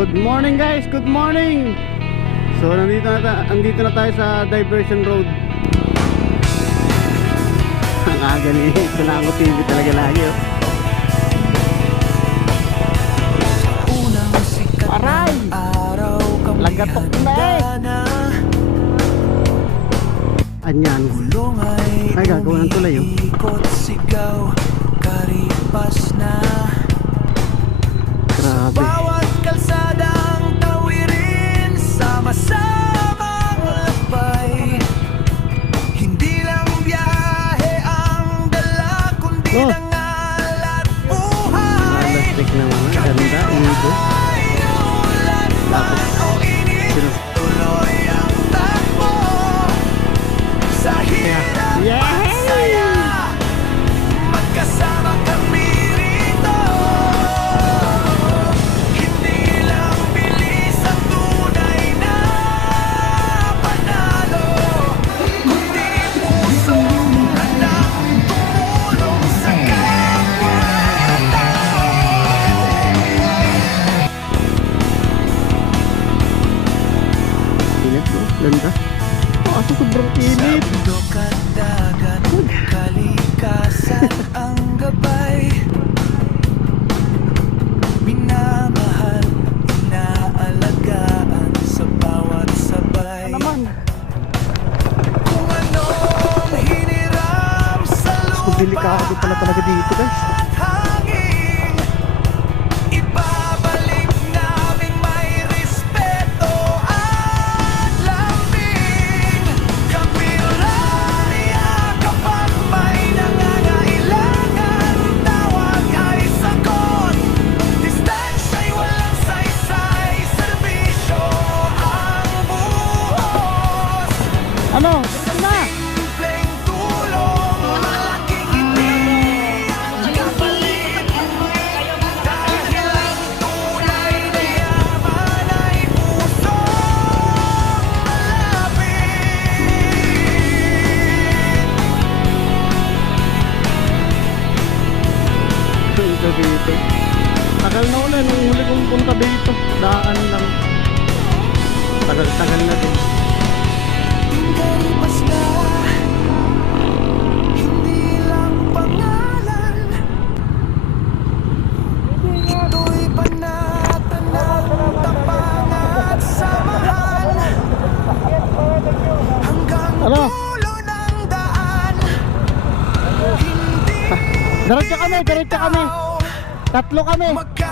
Good morning guys, good morning. So nandito na tayo sa Diversion Road. Ang aga ni Sinango TV talaga lagi oh. Aray! Lagatok na eh! Anyan. Ay gagawin ng tulay oh. Grabe. Bawat kalsadang tawirin, sama-samang lakbay. Hindi lang biyahe ang dala, kundi dangal at buhay. Malastik naman, ganda, ibo. Tapos tuloy ang takbo sa hirap at saya. Magkasama kami rito. Hindi lang bilis ang tunay na panalo, kundi pusong handang tumulong sa kapwa-tao. init no? Ganda. Oh, sobrang init. Bundok at dagat, kalikasan ang gabay. Minamahal, inaalagaan sa bawat sabay. Naman. Kung anong hiniram sa Kung delikado pala talaga dito guys. at hangin, ibabalik namin may respeto at lambing. Kapiraya kapag may nangangailangan, tawag ay sagot. Distansya'y walang saysay, serbisyo ang buhos. Ano? Na! Simpleng tulong, malaking hindi ang kapalit. Dahil ang tunay na yaman ay pusong malapit. Punta dito. Tagal na ulit nung huli kong punta dito. Daan lang. Tagal na din. Dalipas na, hindi lang pangalan. Ito'y panatan ng tapang at samahan. Hanggang Ano? dulo ng daan. Hindi Diretso kami, diretso kami. Tatlo kami. magka